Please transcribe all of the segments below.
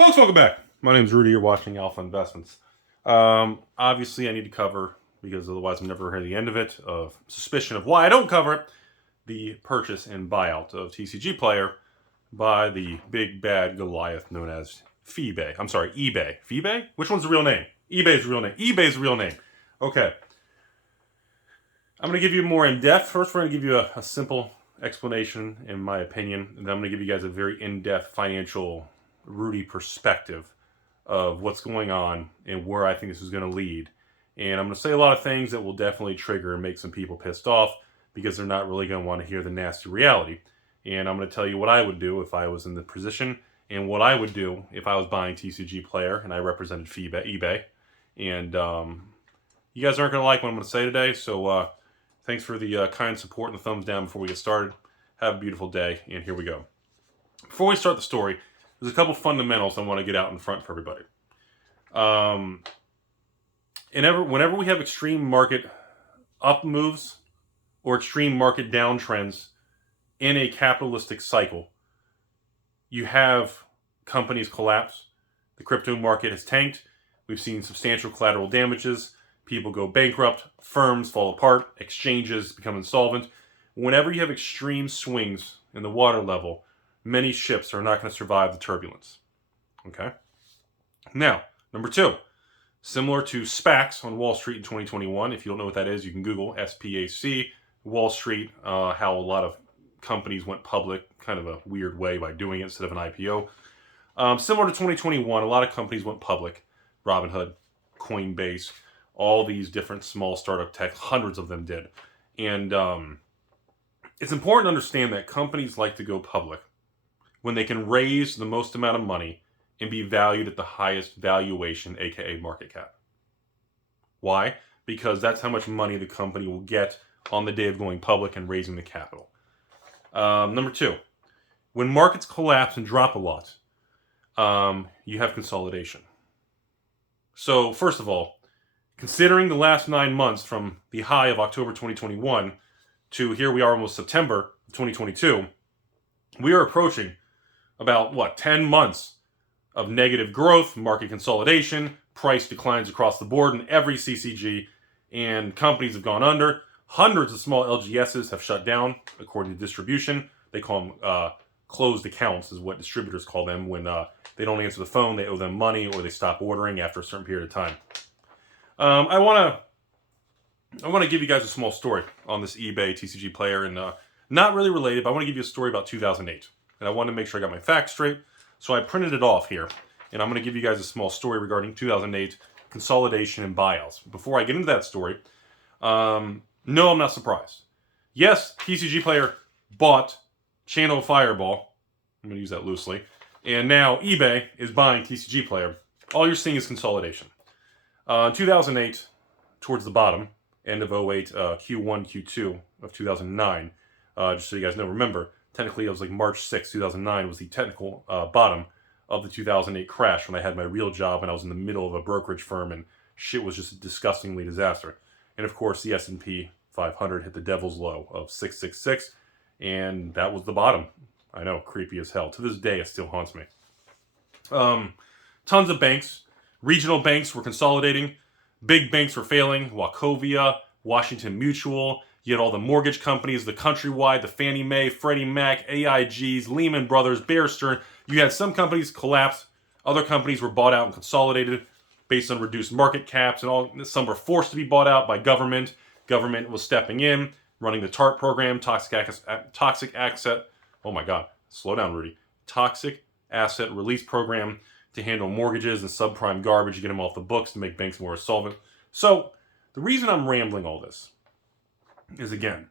Folks, welcome back. My name is Rudy. You're watching Alpha Investments. Obviously, I need to cover, because otherwise I'm never hear the end of it, of suspicion of why I don't cover it, the purchase and buyout of TCG Player by the big bad Goliath known as eBay. eBay? Which one's the real name? eBay's the real name. eBay's the real name. Okay. I'm going to give you more in-depth. First, we're going to give you a simple explanation, in my opinion, and then I'm going to give you guys a very in-depth financial Rudy perspective of what's going on and where I think this is going to lead. And I'm going to say a lot of things that will definitely trigger and make some people pissed off because they're not really going to want to hear the nasty reality. And I'm going to tell you what I would do if I was in the position and what I would do if I was buying TCG Player and I represented eBay. And you guys aren't going to like what I'm going to say today, so thanks for the kind support and the thumbs down before we get started. Have a beautiful day, and here we go. Before we start the story, there's a couple fundamentals I want to get out in front for everybody. Whenever we have extreme market up moves or extreme market downtrends in a capitalistic cycle, you have companies collapse. The crypto market has tanked. We've seen substantial collateral damages. People go bankrupt. Firms fall apart. Exchanges become insolvent. Whenever you have extreme swings in the water level, many ships are not going to survive the turbulence. Okay? Now, number two, similar to SPACs on Wall Street in 2021. If you don't know what that is, you can Google SPAC, Wall Street, how a lot of companies went public, kind of a weird way by doing it instead of an IPO. Similar to 2021, a lot of companies went public. Robinhood, Coinbase, all these different small startup tech, hundreds of them did. And it's important to understand that companies like to go public when they can raise the most amount of money and be valued at the highest valuation, aka market cap. Why? Because that's how much money the company will get on the day of going public and raising the capital. Number two, when markets collapse and drop a lot, you have consolidation. So first of all, considering the last 9 months from the high of October 2021 to here we are almost September 2022, we are approaching about 10 months of negative growth, market consolidation, price declines across the board in every CCG, and companies have gone under. Hundreds of small LGSs have shut down, according to distribution. They call them closed accounts, is what distributors call them. When they don't answer the phone, they owe them money, or they stop ordering after a certain period of time. I want to give you guys a small story on this eBay TCG Player, and not really related, but I want to give you a story about 2008. And I want to make sure I got my facts straight, so I printed it off here. And I'm going to give you guys a small story regarding 2008 consolidation and buyouts. Before I get into that story, no, I'm not surprised. Yes, TCG Player bought Channel Fireball. I'm going to use that loosely. And now eBay is buying TCG Player. All you're seeing is consolidation. 2008, towards the bottom, end of 08, Q1, Q2 of 2009, just so you guys know, remember, technically it was like March 6, 2009 was the technical bottom of the 2008 crash when I had my real job and I was in the middle of a brokerage firm and shit was just a disgustingly disaster. And of course, the S&P 500 hit the devil's low of 666, and that was the bottom. I know, creepy as hell. To this day, it still haunts me. Tons of banks. Regional banks were consolidating. Big banks were failing. Wachovia, Washington Mutual. You had all the mortgage companies, the Countrywide, the Fannie Mae, Freddie Mac, AIGs, Lehman Brothers, Bear Stearns. You had some companies collapse. Other companies were bought out and consolidated based on reduced market caps, and all. Some were forced to be bought out by government. Government was stepping in, running the TARP program, toxic asset. Oh my God, slow down, Rudy. Toxic asset release program to handle mortgages and subprime garbage, get them off the books to make banks more solvent. So the reason I'm rambling all this is, again,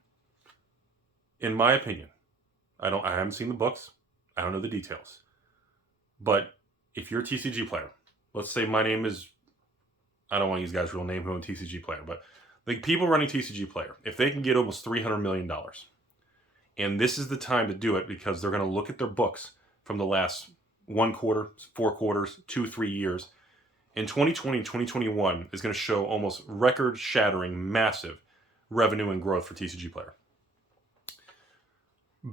in my opinion, I haven't seen the books, I don't know the details, but if you're a TCG player, let's say my name is, I don't want to use guys' real name who own TCG Player, but the people running TCG Player, if they can get almost $300 million, and this is the time to do it because they're going to look at their books from the last 1 quarter, 4 quarters, 2-3 years. In 2020 and 2021 is going to show almost record-shattering, massive revenue and growth for TCG Player.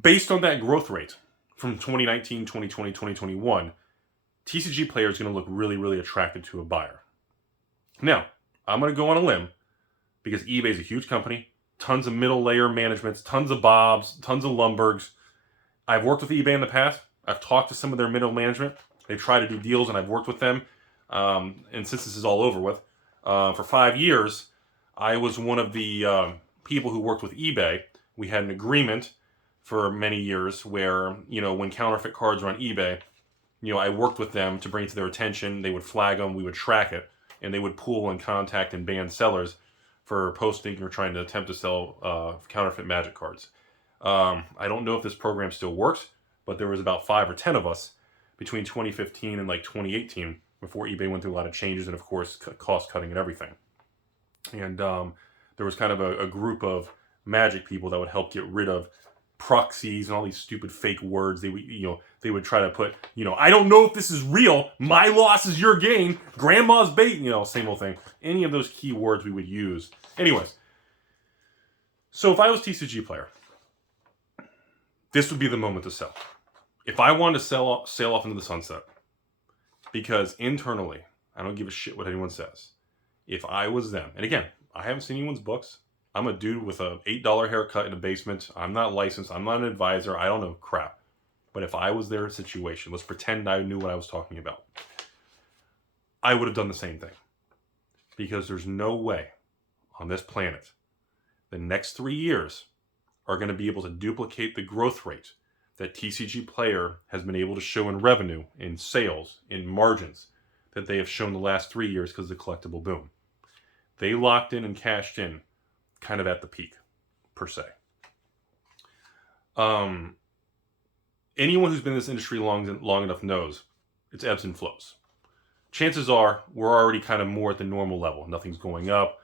Based on that growth rate from 2019, 2020, 2021, TCG Player is going to look really, really attractive to a buyer. Now, I'm going to go on a limb because eBay is a huge company, tons of middle layer managements, tons of Bobs, tons of Lumbergs. I've worked with eBay in the past. I've talked to some of their middle management. They try to do deals, and I've worked with them. And since this is all over with, for 5 years, I was one of the people who worked with eBay. We had an agreement for many years where, when counterfeit cards were on eBay, I worked with them to bring it to their attention. They would flag them, we would track it, and they would pool and contact and ban sellers for posting or trying to attempt to sell counterfeit Magic cards. I don't know if this program still works, but there was about 5 or 10 of us between 2015 and 2018 before eBay went through a lot of changes and, of course, cost cutting and everything. And there was kind of a group of Magic people that would help get rid of proxies and all these stupid fake words. They would try to put, I don't know if this is real. My loss is your gain. Grandma's bait. Same old thing. Any of those key words we would use. Anyways, so if I was TCG Player, this would be the moment to sell. If I wanted to sail off into the sunset, because internally, I don't give a shit what anyone says. If I was them, and again, I haven't seen anyone's books. I'm a dude with a $8 haircut in a basement. I'm not licensed. I'm not an advisor. I don't know crap. But if I was their situation, let's pretend I knew what I was talking about. I would have done the same thing. Because there's no way on this planet the next 3 years are going to be able to duplicate the growth rate that TCG Player has been able to show in revenue, in sales, in margins that they have shown the last 3 years because of the collectible boom. They locked in and cashed in kind of at the peak, per se. Anyone who's been in this industry long enough knows it's ebbs and flows. Chances are we're already kind of more at the normal level. Nothing's going up.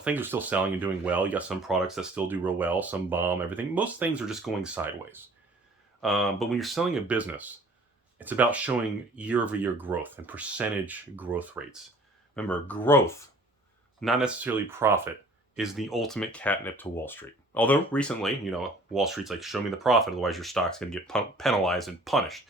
Things are still selling and doing well. You got some products that still do real well, some bomb, everything. Most things are just going sideways. But when you're selling a business, it's about showing year-over-year growth and percentage growth rates. Remember, growth, not necessarily profit, is the ultimate catnip to Wall Street. Although recently, Wall Street's like, show me the profit, otherwise your stock's going to get penalized and punished.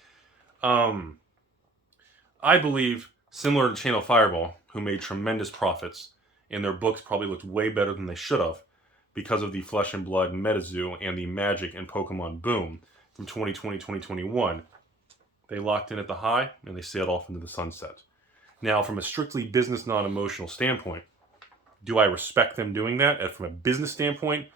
I believe, similar to Channel Fireball, who made tremendous profits, and their books probably looked way better than they should have because of the Flesh and Blood MetaZoo and the Magic and Pokemon boom from 2020, 2021. They locked in at the high, and they sailed off into the sunset. Now, from a strictly business, non-emotional standpoint, do I respect them doing that? And from a business standpoint,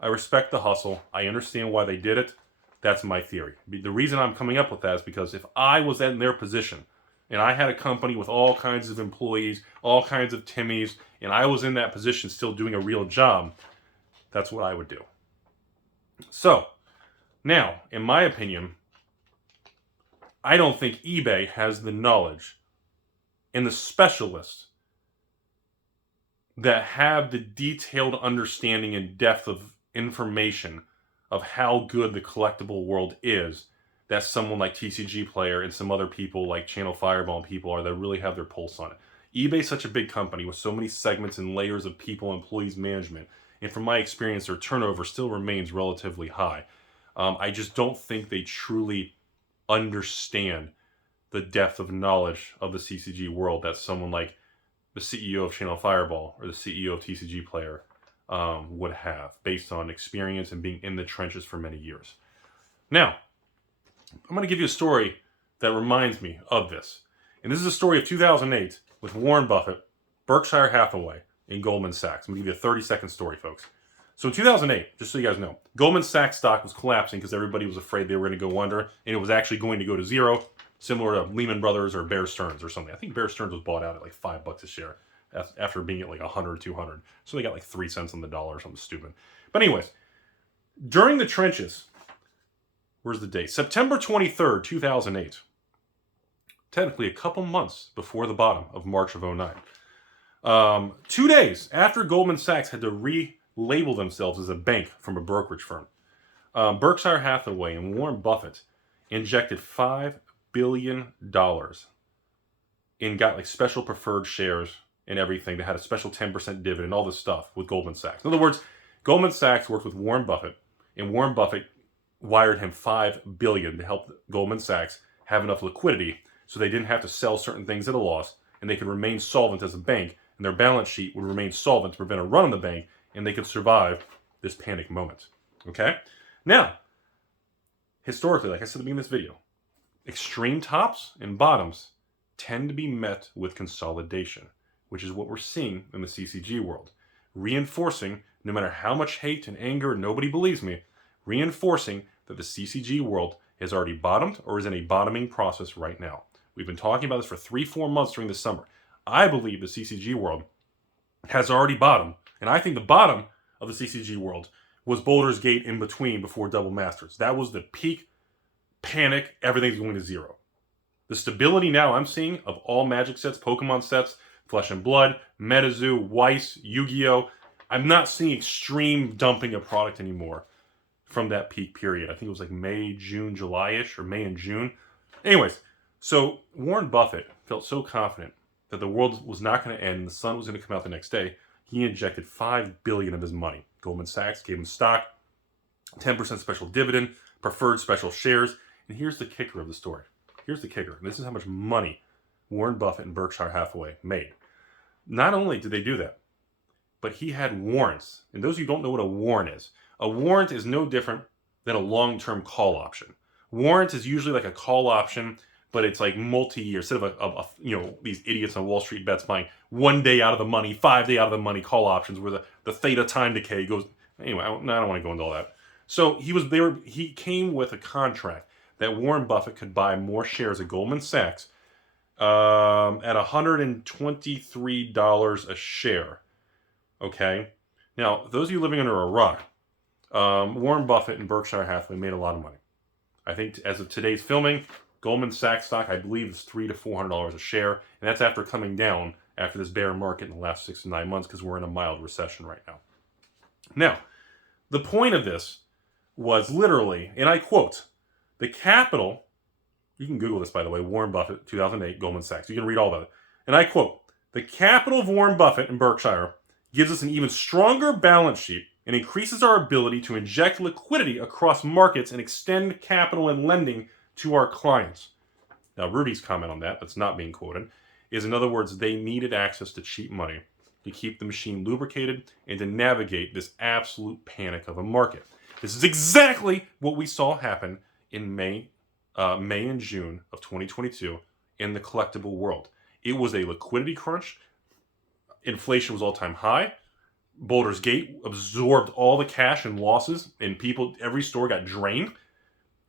I respect the hustle. I understand why they did it. That's my theory. The reason I'm coming up with that is because if I was in their position, and I had a company with all kinds of employees, all kinds of Timmies, and I was in that position still doing a real job, that's what I would do. So, now, in my opinion, I don't think eBay has the knowledge and the specialists that have the detailed understanding and depth of information of how good the collectible world is that someone like TCG Player and some other people like Channel Fireball and people are that really have their pulse on it. eBay's such a big company with so many segments and layers of people, employees, management, and from my experience, their turnover still remains relatively high. I just don't think they truly understand the depth of knowledge of the CCG world that someone like the CEO of Channel Fireball or the CEO of TCG Player would have based on experience and being in the trenches for many years. Now, I'm going to give you a story that reminds me of this. And this is a story of 2008 with Warren Buffett, Berkshire Hathaway, and Goldman Sachs. I'm going to give you a 30-second story, folks. So in 2008, just so you guys know, Goldman Sachs stock was collapsing because everybody was afraid they were going to go under, and it was actually going to go to zero, similar to Lehman Brothers or Bear Stearns or something. I think Bear Stearns was bought out at like $5 a share after being at like 100 or 200. So they got like 3 cents on the dollar or something stupid. But anyways, during the trenches, where's the date? September 23rd, 2008. Technically a couple months before the bottom of March of 2009. 2 days after Goldman Sachs had to relabel themselves as a bank from a brokerage firm, Berkshire Hathaway and Warren Buffett injected $5 billion and got like special preferred shares and everything. They had a special 10% dividend, all this stuff with Goldman Sachs. In other words, Goldman Sachs worked with Warren Buffett, and Warren Buffett wired him $5 billion to help Goldman Sachs have enough liquidity so they didn't have to sell certain things at a loss, and they could remain solvent as a bank, and their balance sheet would remain solvent to prevent a run on the bank, and they could survive this panic moment. Okay? Now, historically, like I said at the beginning of this video, extreme tops and bottoms tend to be met with consolidation, which is what we're seeing in the CCG world. Reinforcing, no matter how much hate and anger, nobody believes me, reinforcing that the CCG world has already bottomed or is in a bottoming process right now. We've been talking about this for 3-4 months during the summer. I believe the CCG world has already bottomed, and I think the bottom of the CCG world was Boulder's Gate in between before Double Masters. That was the peak panic, everything's going to zero. The stability now I'm seeing of all Magic sets, Pokemon sets, Flesh and Blood, MetaZoo, Weiss, Yu-Gi-Oh! I'm not seeing extreme dumping of product anymore from that peak period. I think it was like May, June, July-ish, or May and June. Anyways, so Warren Buffett felt so confident that the world was not going to end and the sun was going to come out the next day, he injected $5 billion of his money. Goldman Sachs gave him stock, 10% special dividend, preferred special shares, and here's the kicker of the story. Here's the kicker. This is how much money Warren Buffett and Berkshire Hathaway made. Not only did they do that, but he had warrants. And those of you who don't know what a warrant is no different than a long-term call option. Warrant is usually like a call option, but it's like multi-year. Instead of these idiots on Wall Street bets buying 1 day out of the money, 5 day out of the money call options where the theta time decay goes. Anyway, I don't want to go into all that. So he came with a contract that Warren Buffett could buy more shares of Goldman Sachs at $123 a share. Okay? Now, those of you living under a rock, Warren Buffett and Berkshire Hathaway made a lot of money. I think as of today's filming, Goldman Sachs stock, I believe, is $300 to $400 a share, and that's after coming down after this bear market in the last 6 to 9 months because we're in a mild recession right now. Now, the point of this was literally, and I quote, the capital, you can Google this, by the way, Warren Buffett, 2008, Goldman Sachs. You can read all about it. And I quote, the capital of Warren Buffett and Berkshire gives us an even stronger balance sheet and increases our ability to inject liquidity across markets and extend capital and lending to our clients. Now, Rudy's comment on that, that's not being quoted, is in other words, they needed access to cheap money to keep the machine lubricated and to navigate this absolute panic of a market. This is exactly what we saw happen in May and June of 2022 in the collectible world. It was a liquidity crunch. Inflation was all-time high. Boulder's Gate absorbed all the cash and losses, and every store got drained.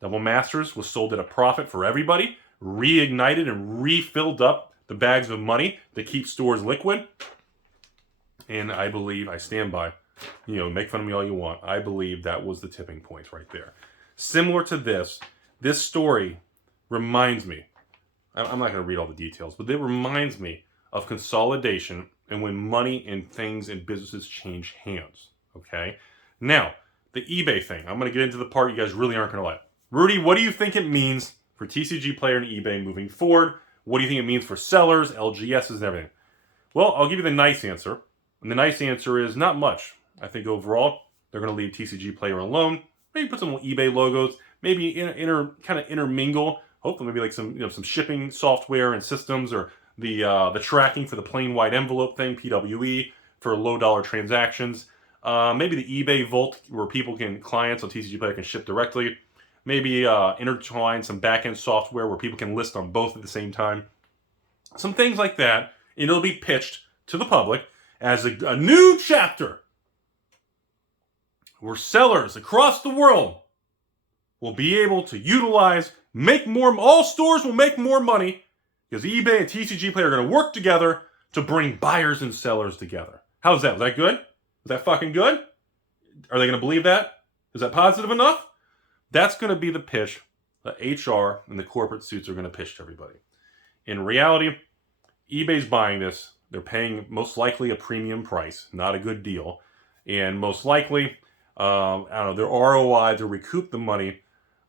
Double Masters was sold at a profit for everybody, reignited and refilled up the bags of money to keep stores liquid. And I believe, I stand by, make fun of me all you want, I believe that was the tipping point right there. Similar to this story reminds me, I'm not going to read all the details, but it reminds me of consolidation and when money and things and businesses change hands, okay? Now, the eBay thing, I'm going to get into the part you guys really aren't going to like. Rudy, what do you think it means for TCG Player and eBay moving forward? What do you think it means for sellers, LGSs, and everything? Well, I'll give you the nice answer. And the nice answer is not much. I think overall, they're going to leave TCG Player alone. Maybe put some eBay logos. Maybe kind of intermingle. Hopefully, maybe like some shipping software and systems, or the tracking for the plain white envelope thing, PWE, for low dollar transactions. Maybe the eBay Vault where clients on TCG Player can ship directly. Maybe intertwine some back-end software where people can list on both at the same time. Some things like that. And it'll be pitched to the public as a new chapter where sellers across the world will be able to utilize, all stores will make more money because eBay and TCG Player are going to work together to bring buyers and sellers together. How's that? Was that good? Was that fucking good? Are they going to believe that? Is that positive enough? That's going to be the pitch that HR and the corporate suits are going to pitch to everybody. In reality, eBay's buying this. They're paying most likely a premium price, not a good deal. And most likely, their ROI to recoup the money,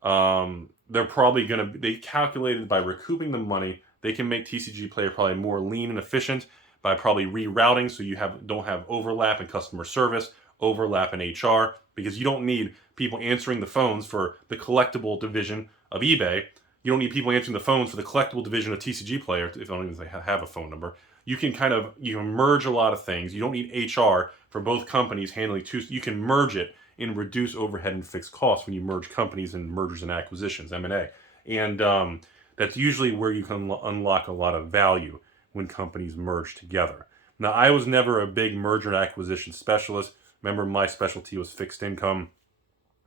they're probably going to, they calculated by recouping the money, they can make TCG Player probably more lean and efficient by probably rerouting so you don't have overlap in customer service, overlap in HR, because you don't need people answering the phones for the collectible division of eBay You don't need people answering the phones for the collectible division of TCG Player, if I don't even have a phone number. You can merge a lot of things. You don't need HR for both companies handling two. You can merge it and reduce overhead and fixed costs when you merge companies and mergers and acquisitions, M&A. And that's usually where you can unlock a lot of value when companies merge together. Now, I was never a big merger and acquisition specialist. Remember, my specialty was fixed income,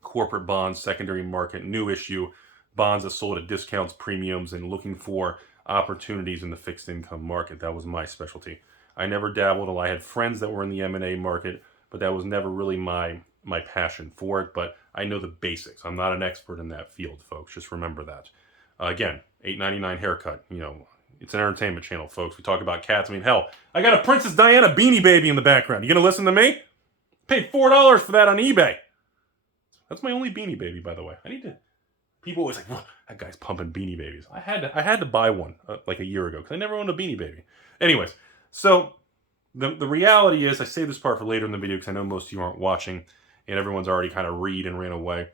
corporate bonds, secondary market, new issue, bonds that sold at discounts, premiums, and looking for opportunities in the fixed income market. That was my specialty. I never dabbled. I had friends that were in the M&A market, but that was never really my passion for it. But I know the basics. I'm not an expert in that field, folks. Just remember that. Again, $8.99 haircut. It's an entertainment channel, folks. We talk about cats. I mean, hell, I got a Princess Diana Beanie Baby in the background. You gonna listen to me? Paid $4 for that on eBay. That's my only Beanie Baby, by the way. People always like, whoa, that guy's pumping Beanie Babies. I had to buy one like a year ago because I never owned a Beanie Baby. Anyways, so the reality is, I save this part for later in the video because I know most of you aren't watching and everyone's already kind of read and ran away.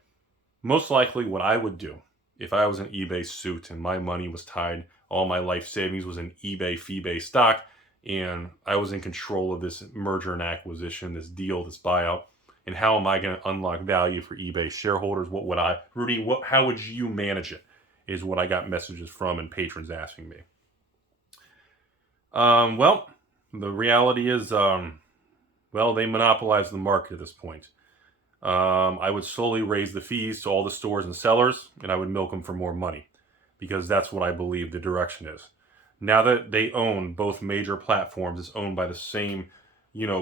Most likely what I would do if I was an eBay suit and my money was tied, all my life savings was in eBay, fee-based stock, and I was in control of this merger and acquisition, this deal, this buyout, and how am I going to unlock value for eBay shareholders? Rudy, how would you manage it? Is what I got messages from and patrons asking me. Well, the reality is, they monopolize the market at this point. I would slowly raise the fees to all the stores and sellers, and I would milk them for more money, because that's what I believe the direction is. Now that they own both major platforms, it's owned by the same,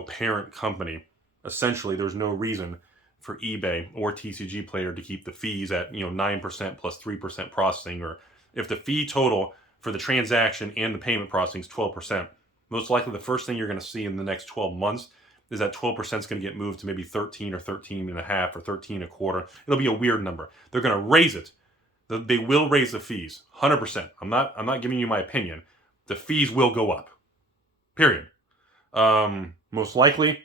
parent company. Essentially, there's no reason for eBay or TCG Player to keep the fees at 9% plus 3% processing, or if the fee total for the transaction and the payment processing is 12%. Most likely, the first thing you're going to see in the next 12 months is that 12% is going to get moved to maybe 13 or 13.5 or 13 a quarter. It'll be a weird number. They're going to raise it. They will raise the fees, 100%. I'm not giving you my opinion. The fees will go up. Period. Most likely,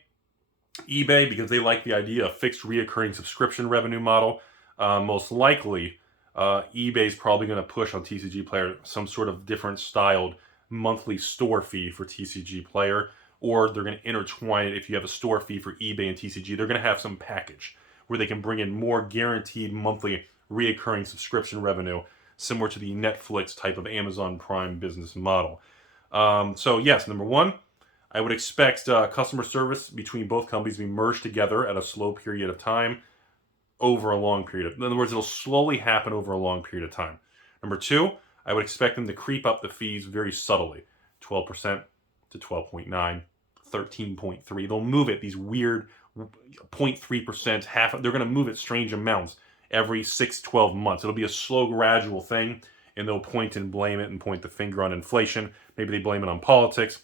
eBay, because they like the idea of fixed reoccurring subscription revenue model. Most likely, eBay's probably going to push on TCG Player some sort of different styled monthly store fee for TCG Player, or they're going to intertwine it. If you have a store fee for eBay and TCG, they're going to have some package where they can bring in more guaranteed monthly reoccurring subscription revenue, similar to the Netflix type of Amazon Prime business model. So yes, number one, I would expect customer service between both companies to be merged together at a slow period of time over a long period. In other words, it'll slowly happen over a long period of time. Number two, I would expect them to creep up the fees very subtly, 12% to 12.9, 13.3. They'll move it, these weird 0.3%, half. They're going to move it strange amounts every 6-12 months. It'll be a slow, gradual thing, and they'll point and blame it and point the finger on inflation. Maybe they blame it on politics.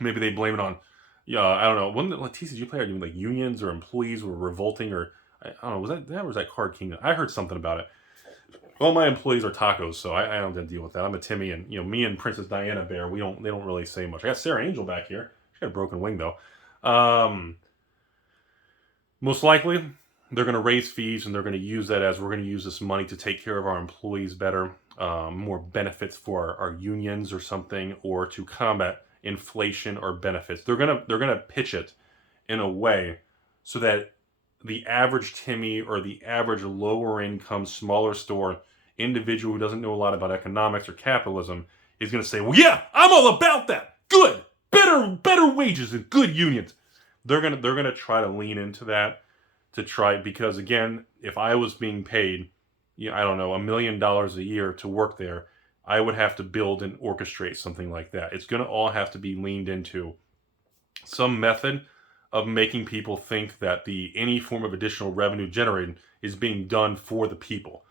Maybe they blame it on, I don't know. Wasn't it like TCG Player doing like unions or employees were revolting, or I don't know, was that Card Kingdom? I heard something about it. All my employees are tacos, so I don't have to deal with that. I'm a Timmy, and me and Princess Diana Bear, they don't really say much. I got Sarah Angel back here. She got a broken wing though. Most likely, they're going to raise fees, and they're going to use that as we're going to use this money to take care of our employees better, more benefits for our unions or something, or to combat inflation or benefits. They're gonna pitch it in a way so that the average Timmy or the average lower income, smaller store individual who doesn't know a lot about economics or capitalism is going to say, well, yeah, I'm all about that. Good, better wages and good unions. They're gonna try to lean into that because again, if I was being paid, I don't know, $1 million a year to work there, I would have to build and orchestrate something like that. It's going to all have to be leaned into some method of making people think that any form of additional revenue generated is being done for the people.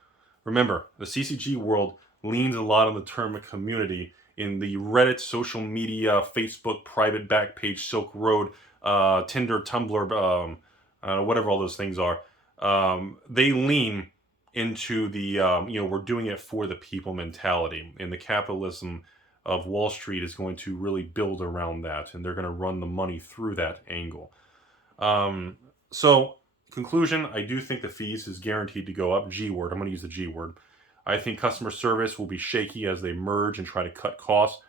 Remember, the CCG world leans a lot on the term community in the Reddit, social media, Facebook, private back page, Silk Road, Tinder, Tumblr, whatever all those things are. They lean into the, we're doing it for the people mentality. And the capitalism of Wall Street is going to really build around that. And they're going to run the money through that angle. So, conclusion, I do think the fees is guaranteed to go up. G word, I'm going to use the G word. I think customer service will be shaky as they merge and try to cut costs.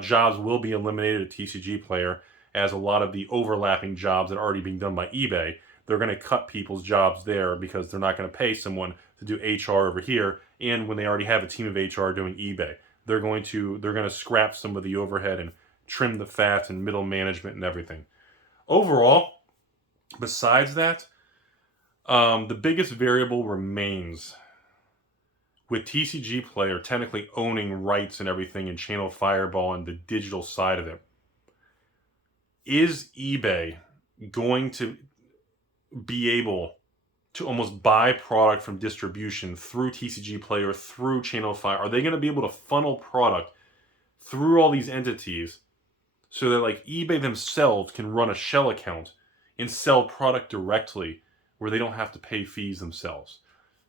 Jobs will be eliminated at TCG Player, as a lot of the overlapping jobs that are already being done by eBay, they're going to cut people's jobs there because they're not going to pay someone to do HR over here. And when they already have a team of HR doing eBay, they're going to scrap some of the overhead and trim the fat and middle management and everything. Overall, besides that, the biggest variable remains with TCG Player technically owning rights and everything in Channel Fireball and the digital side of it. Is eBay going to be able to almost buy product from distribution through TCG Player, through Channel Fire? Are they going to be able to funnel product through all these entities so that like eBay themselves can run a shell account and sell product directly where they don't have to pay fees themselves?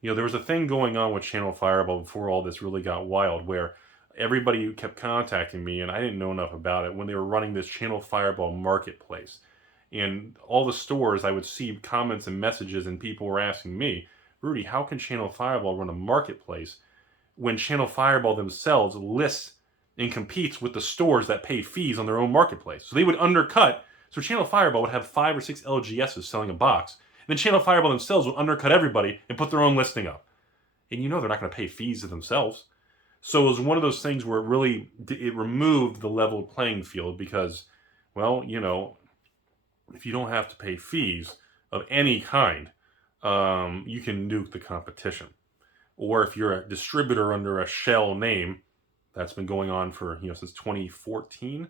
You know, there was a thing going on with Channel Fireball before all this really got wild, where everybody kept contacting me, and I didn't know enough about it, when they were running this Channel Fireball marketplace. And all the stores, I would see comments and messages, and people were asking me, Rudy, how can Channel Fireball run a marketplace when Channel Fireball themselves lists and competes with the stores that pay fees on their own marketplace? So they would undercut. So Channel Fireball would have 5 or 6 LGSs selling a box. And then Channel Fireball themselves would undercut everybody and put their own listing up. And you know they're not going to pay fees to themselves. So it was one of those things where it removed the level playing field because, well, you know, if you don't have to pay fees of any kind, you can nuke the competition. Or if you're a distributor under a shell name, that's been going on for, you know, since 2014,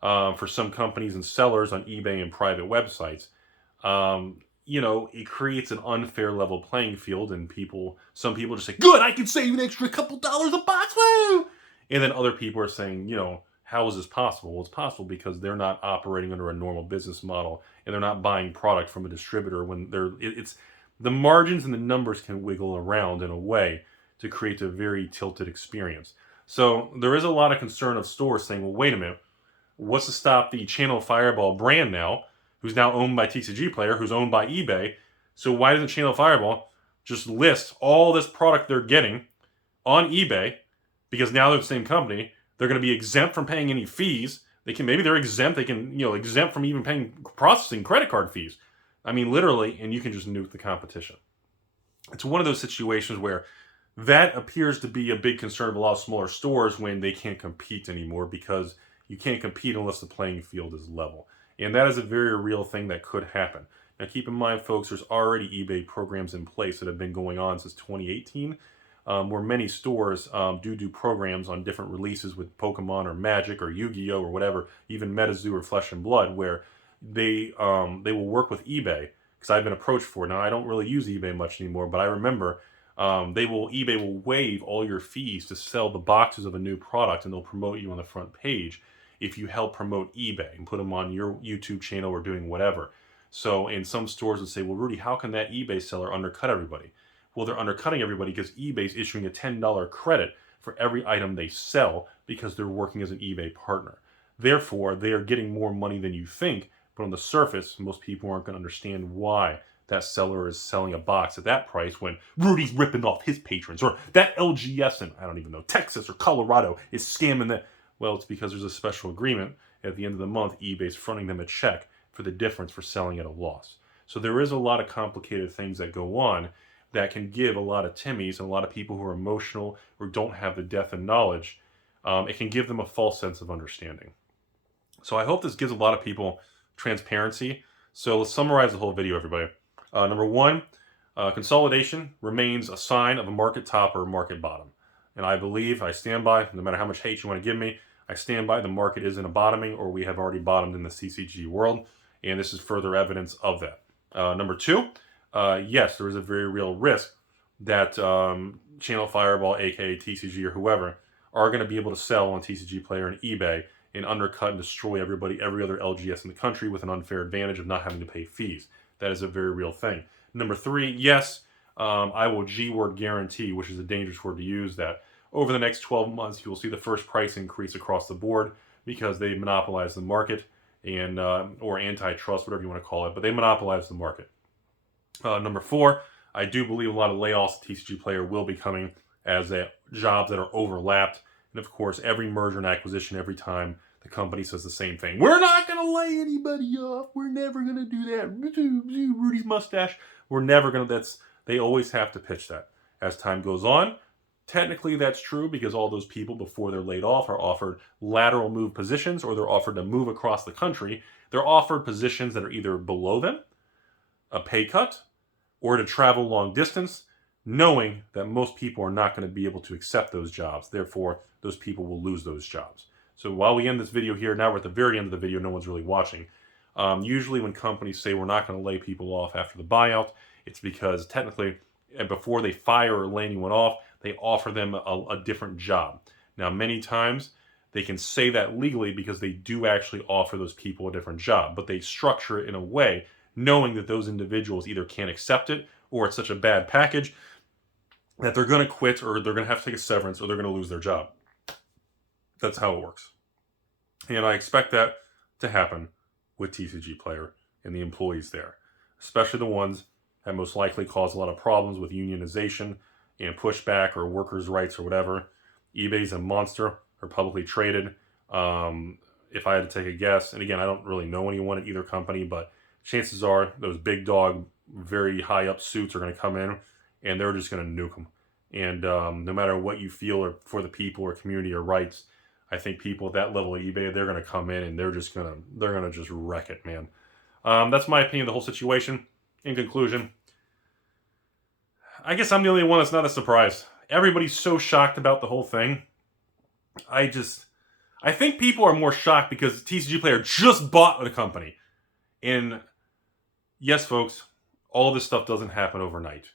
for some companies and sellers on eBay and private websites, you know, it creates an unfair level playing field, and some people just say, good, I can save an extra couple dollars a box, woo! And then other people are saying, you know, how is this possible? Well, it's possible because they're not operating under a normal business model, and they're not buying product from a distributor when it's the margins and the numbers can wiggle around in a way to create a very tilted experience. So there is a lot of concern of stores saying, well, wait a minute, what's to stop the Channel Fireball brand now, who's now owned by TCG Player, who's owned by eBay? So why doesn't Channel Fireball just list all this product they're getting on eBay? Because now they're the same company. They're going to be exempt from paying any fees. Maybe they're exempt. They can, you know, exempt from even paying processing credit card fees. I mean, literally, and you can just nuke the competition. It's one of those situations where that appears to be a big concern of a lot of smaller stores when they can't compete anymore, because you can't compete unless the playing field is level. And that is a very real thing that could happen. Now, keep in mind, folks, there's already eBay programs in place that have been going on since 2018, where many stores do programs on different releases with Pokemon or Magic or Yu-Gi-Oh! Or whatever, even MetaZoo or Flesh and Blood, where they will work with eBay, because I've been approached for it. Now, I don't really use eBay much anymore, but I remember eBay will waive all your fees to sell the boxes of a new product, and they'll promote you on the front page if you help promote eBay and put them on your YouTube channel or doing whatever. So, and some stores would say, well, Rudy, how can that eBay seller undercut everybody? Well, they're undercutting everybody because eBay's issuing a $10 credit for every item they sell because they're working as an eBay partner. Therefore, they are getting more money than you think, but on the surface, most people aren't going to understand why that seller is selling a box at that price when Rudy's ripping off his patrons, or that LGS in, I don't even know, Texas or Colorado is scamming that. Well, it's because there's a special agreement. At the end of the month, eBay's fronting them a check for the difference for selling at a loss. So there is a lot of complicated things that go on that can give a lot of Timmies and a lot of people who are emotional or don't have the depth and knowledge, it can give them a false sense of understanding. So I hope this gives a lot of people transparency. So let's summarize the whole video, everybody. Number one, consolidation remains a sign of a market top or a market bottom. And I stand by, no matter how much hate you want to give me, I stand by the market is in a bottoming, or we have already bottomed in the CCG world. And this is further evidence of that. Number two, yes, there is a very real risk that Channel Fireball, aka TCG or whoever, are going to be able to sell on TCG Player and eBay and undercut and destroy every other LGS in the country with an unfair advantage of not having to pay fees. That is a very real thing. Number three, yes, I will G-word guarantee, which is a dangerous word to use, that over the next 12 months, you will see the first price increase across the board because they monopolize the market, and or antitrust, whatever you want to call it, but they monopolize the market. Number four, I do believe a lot of layoffs at TCG Player will be coming as jobs that are overlapped. And of course, every merger and acquisition, every time the company says the same thing. We're not going to lay anybody off. We're never going to do that. Rudy's mustache. We're never going to. They always have to pitch that. As time goes on, technically that's true because all those people before they're laid off are offered lateral move positions, or they're offered to move across the country. They're offered positions that are either below them, a pay cut, or to travel long distance, knowing that most people are not going to be able to accept those jobs. Therefore, those people will lose those jobs. So while we end this video here, now we're at the very end of the video, no one's really watching. Usually when companies say we're not going to lay people off after the buyout, it's because technically, before they fire or lay anyone off, they offer them a different job. Now, many times they can say that legally because they do actually offer those people a different job, but they structure it in a way knowing that those individuals either can't accept it, or it's such a bad package that they're going to quit, or they're going to have to take a severance, or they're going to lose their job. That's how it works. And I expect that to happen with TCG Player and the employees there, especially the ones that most likely cause a lot of problems with unionization and pushback or workers' rights or whatever. eBay's a monster, or publicly traded. If I had to take a guess, and again, I don't really know anyone at either company, but chances are those big dog, very high up suits are going to come in and they're just going to nuke them. And no matter what you feel or for the people or community or rights, I think people at that level of eBay, they're going to come in and they're going to just wreck it, man. That's my opinion of the whole situation. In conclusion, I guess I'm the only one that's not a surprise. Everybody's so shocked about the whole thing. I think people are more shocked because TCG Player just bought the company. And yes, folks, all this stuff doesn't happen overnight.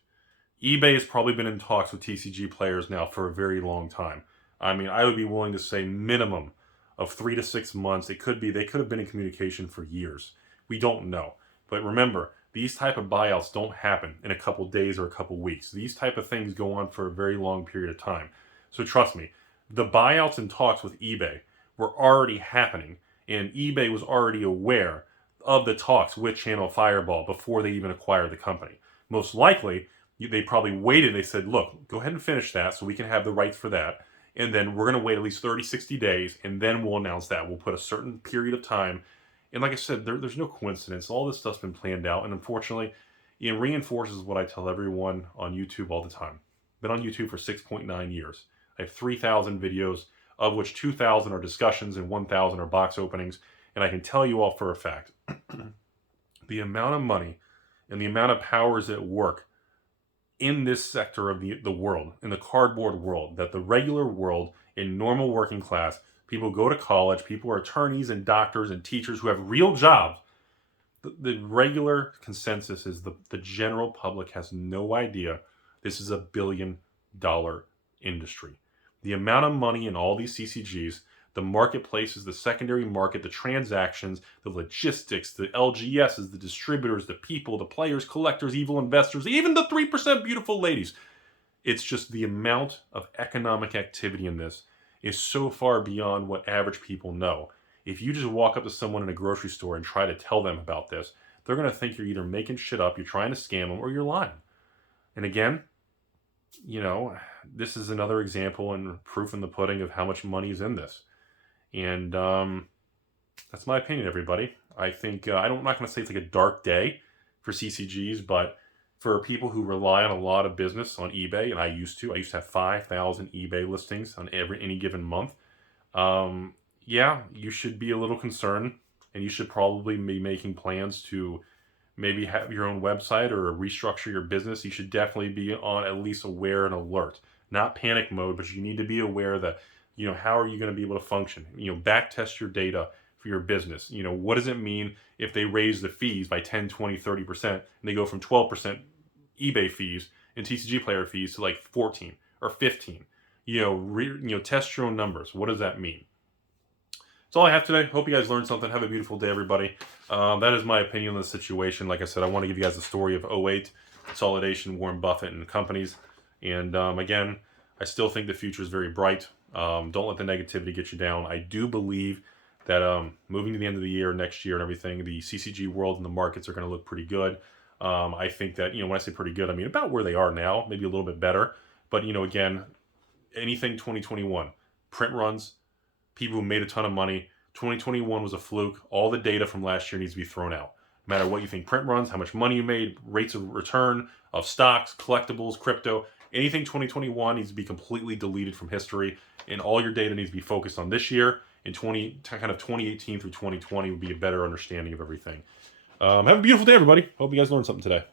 eBay has probably been in talks with TCG Players now for a very long time. I mean, I would be willing to say minimum of 3 to 6 months. They could have been in communication for years. We don't know. But remember, these type of buyouts don't happen in a couple days or a couple weeks. These type of things go on for a very long period of time. So trust me, the buyouts and talks with eBay were already happening, and eBay was already aware of the talks with Channel Fireball before they even acquired the company. Most likely, they probably waited. They said, look, go ahead and finish that so we can have the rights for that. And then we're going to wait at least 30, 60 days, and then we'll announce that. We'll put a certain period of time. And like I said, there's no coincidence. All this stuff's been planned out. And unfortunately, it reinforces what I tell everyone on YouTube all the time. Been on YouTube for 6.9 years. I have 3,000 videos, of which 2,000 are discussions and 1,000 are box openings. And I can tell you all for a fact, the amount of money and the amount of powers at work in this sector of the world, in the cardboard world, that the regular world, in normal working class, people go to college, people are attorneys and doctors and teachers who have real jobs. The regular consensus is the general public has no idea this is $1 billion industry. The amount of money in all these CCGs, the marketplaces, the secondary market, the transactions, the logistics, the LGSs, the distributors, the people, the players, collectors, evil investors, even the 3% beautiful ladies. It's just the amount of economic activity in this is so far beyond what average people know. If you just walk up to someone in a grocery store and try to tell them about this, they're going to think you're either making shit up, you're trying to scam them, or you're lying. And again, you know, this is another example and proof in the pudding of how much money is in this. And that's my opinion, everybody. I think, I'm not going to say it's like a dark day for CCGs, but for people who rely on a lot of business on eBay, and I used to have 5,000 eBay listings on any given month. Yeah, you should be a little concerned, and you should probably be making plans to maybe have your own website or restructure your business. You should definitely be on at least aware and alert. Not panic mode, but you need to be aware that, you know, how are you going to be able to function? You know, back test your data for your business. You know, what does it mean if they raise the fees by 10, 20, 30%, and they go from 12% eBay fees and TCG Player fees to like 14 or 15? You know, test your own numbers. What does that mean? That's all I have today. Hope you guys learned something. Have a beautiful day, everybody. That is my opinion on the situation. Like I said, I want to give you guys the story of 08, Consolidation, Warren Buffett, and companies. And again, I still think the future is very bright. Don't let the negativity get you down. I do believe that moving to the end of the year, next year and everything, the CCG world and the markets are going to look pretty good. I think that, you know, when I say pretty good, I mean about where they are now, maybe a little bit better. But, you know, again, anything 2021. Print runs, people who made a ton of money. 2021 was a fluke. All the data from last year needs to be thrown out. No matter what you think print runs, how much money you made, rates of return of stocks, collectibles, crypto, anything 2021 needs to be completely deleted from history, and all your data needs to be focused on this year. And 2018 through 2020 would be a better understanding of everything. Have a beautiful day, everybody. Hope you guys learned something today.